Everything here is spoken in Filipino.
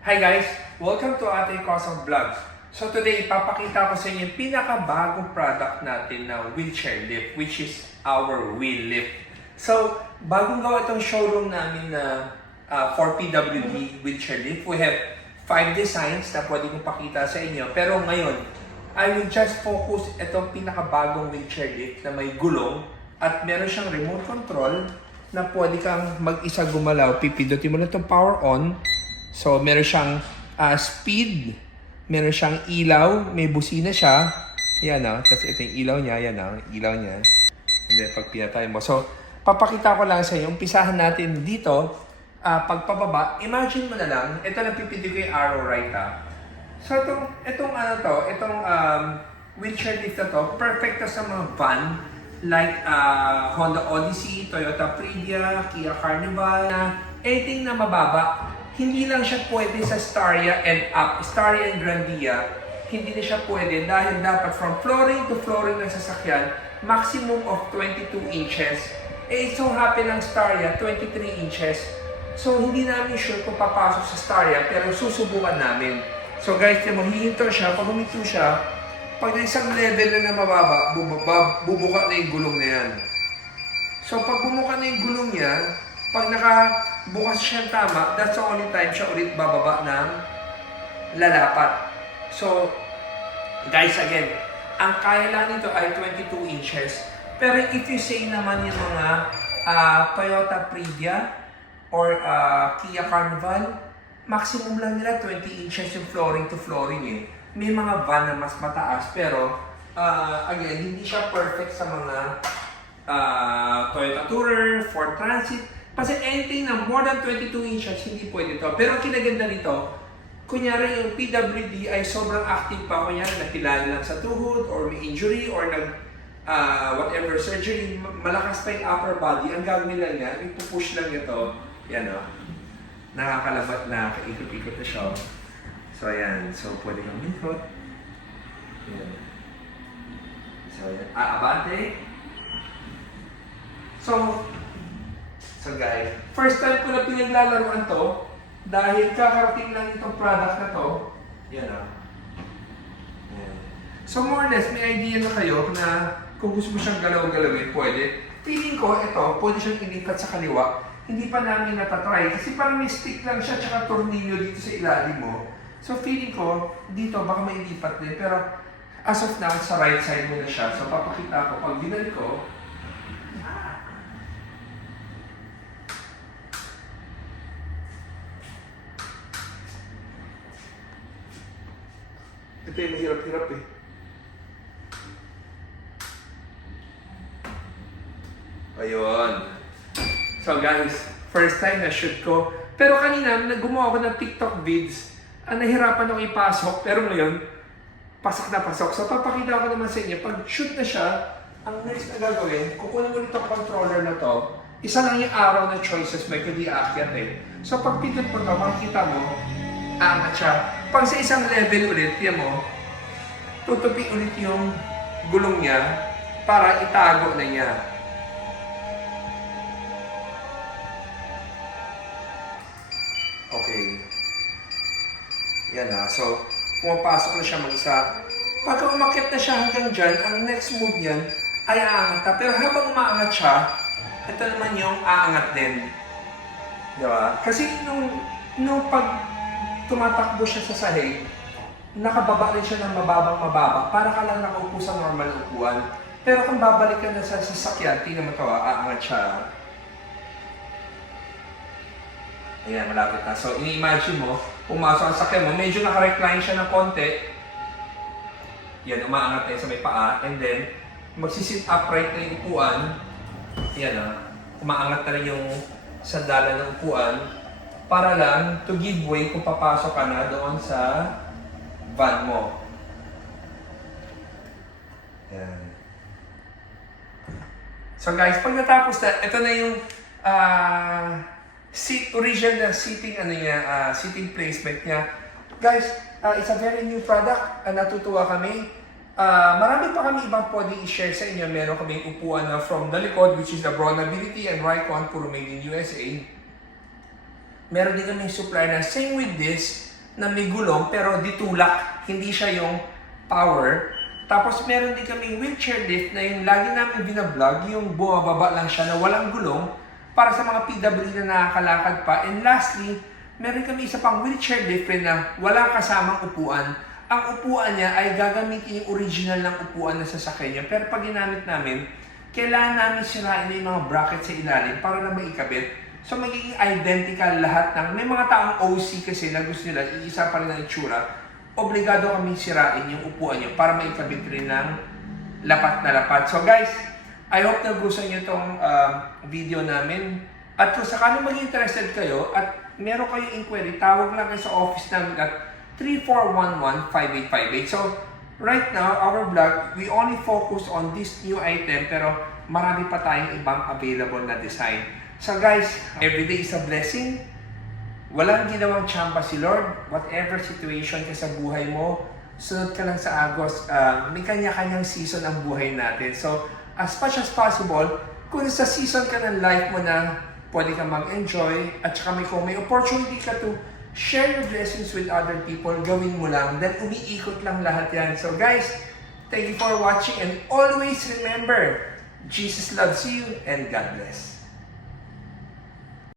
Hi guys! Welcome to Ate Kosong Vlogs. So today, ipapakita ko sa inyo yung pinakabagong product natin na wheelchair lift, which is our wheel lift. So, bagong gawa itong showroom namin na for PWD wheelchair lift. We have 5 designs na pwede kong pakita sa inyo. Pero ngayon, I will just focus itong pinakabagong wheelchair lift na may gulong at meron siyang remote control na pwede kang mag-isa gumalaw. Pipindutin mo na itong power on. So, meron siyang speed, meron siyang ilaw, may busina siya. Yan tapos ito yung ilaw niya, yan ilaw niya. And then, pag pinatay mo. So, papakita ko lang sa inyo, umpisahan natin dito, pagpababa, imagine mo na lang, ito lang pipindi ko yung arrow right So, itong wheelchair lift na to, perfect to sa mga van, like Honda Odyssey, Toyota Previa, Kia Carnival, anything na mababa. Hindi lang siya pwede sa Staria and up, Staria and Grandia, hindi na siya pwede dahil dapat from flooring to flooring ng sasakyan, maximum of 22 inches. So happy ng Staria, 23 inches. So hindi namin sure kung papasok sa Staria, pero susubukan namin. So guys, hihinto siya, pag huminto siya, pag isang level na mababa, bubuka na yung gulong na yan. So pag bumuka na yung gulong niya, pag nakabukas siya tama, that's the only time siya ulit bababa ng lalapat. So, guys, again, ang kaya lang nito ay 22 inches. Pero if you say naman yung mga Toyota Previa or Kia Carnival, maximum lang nila 20 inches yung flooring to flooring eh. May mga van na mas mataas, pero again, hindi siya perfect sa mga Toyota Tourer, Ford Transit. Kasi anything na more than 22 inches, hindi pwede ito. Pero ang kinaganda nito, kunyari yung PWD ay sobrang active pa. Kunyari, napilala lang sa tuhod, or may injury, or whatever surgery, malakas pa yung upper body. Ang gagawin lang niya, ipupush lang ito. Yan nakakalabat na, kaikot-ikot na siya. So, ayan. So, pwede kang ikot. Yan. So, ayan. Abante. So guys, first time ko na pinaglalaroan to dahil kakarating lang itong product na to. Yan Yan. So more or less, may idea na kayo na kung gusto mo siyang galaw-galawin, pwede. Feeling ko, ito, pwede siyang ilipat sa kaliwa. Hindi pa namin natatry kasi parang may stick lang siya tsaka tornilyo dito sa ilalim mo. So feeling ko, dito baka may ilipat din. Pero as of now, sa right side mo na siya. So papakita ko, pag binalik ko, ito yung mahirap-hirap eh. Ayun. So guys, first time na shoot ko. Pero kanina, gumawa ako ng TikTok vids. Nahirapan ako ipasok. Pero ngayon, pasok na pasok. So papakita ko naman sa inyo. Pag shoot na siya, ang next na gagawin, kukunin mo nitong controller na to. Isa lang yung araw na choices, may kundi aakyat eh. So pag pindot mo to, makikita mo, aangat siya. Pag sa isang level ulit, yan mo, tutupi ulit yung gulong niya para itago na niya. Okay. Yan So, pumapasok na siya mag-isa. Pagka umakyat na siya hanggang dyan, ang next move niyan ay aangat na. Pero habang umaangat siya, ito naman yung aangat din. Diba? Kasi nung pag tumatakbo siya sa sahig, nakababa rin siya ng mababang-mababa para ka lang nakaupo sa normal na upuan. Pero kung babalik ka na sa sasakyan, tingnan mo ito, aangat siya. Ayan, malapit na. So, ini-imagine mo, pumasok ang sasakyan mo, medyo naka-recline siya ng konti. Yan, umaangat na sa may paa. And then, magsisit upright na yung upuan. Yan umaangat na rin yung sandalan ng upuan. Para lang to give way kung papasok ka na doon sa van mo. Yan. So guys, pag natapos na, ito na yung original na seating, seating placement niya. Guys, it's a very new product. Natutuwa kami. Marami pa kami ibang pwede i-share sa inyo. Meron kami upuan na from the likod, which is the Bronability and Ricon, puro made in USA. Meron din kami supply na same with this, na may gulong pero ditulak, hindi siya yung power. Tapos meron din kaming wheelchair lift na yung lagi namin binablog, yung bumababa lang siya na walang gulong para sa mga PWD na nakakalakad pa. And lastly, meron kami isa pang wheelchair lift rin na walang kasamang upuan. Ang upuan niya ay gagamitin yung original ng upuan na sasakyan niya. Pero pag ginamit namin, kailangan namin sirain na yung mga bracket sa ilalim para na maikabit. So magiging identical lahat ng, may mga taong OC kasi na gusto nila, iisa pa rin ang itsura. Obligado kami sirain yung upuan niyo para maikabit rin ng lapat na lapat. So guys, I hope nagustuhan niyo itong video namin. At kung sakali maging interested kayo at meron kayong inquiry, tawag lang kayo sa office namin at 3411-5858. So, right now, our vlog, we only focus on this new item pero marami pa tayong ibang available na design. So guys, every day is a blessing. Walang ginawang tiyamba si Lord. Whatever situation ka sa buhay mo, sunod ka lang sa agos. May kanya-kanyang season ang buhay natin. So, as much as possible, kung sa season ka ng life mo na pwede ka mag-enjoy at saka kung may opportunity ka to share your blessings with other people, gawin mo lang. Then umiikot lang lahat yan. So guys, thank you for watching and always remember, Jesus loves you and God bless.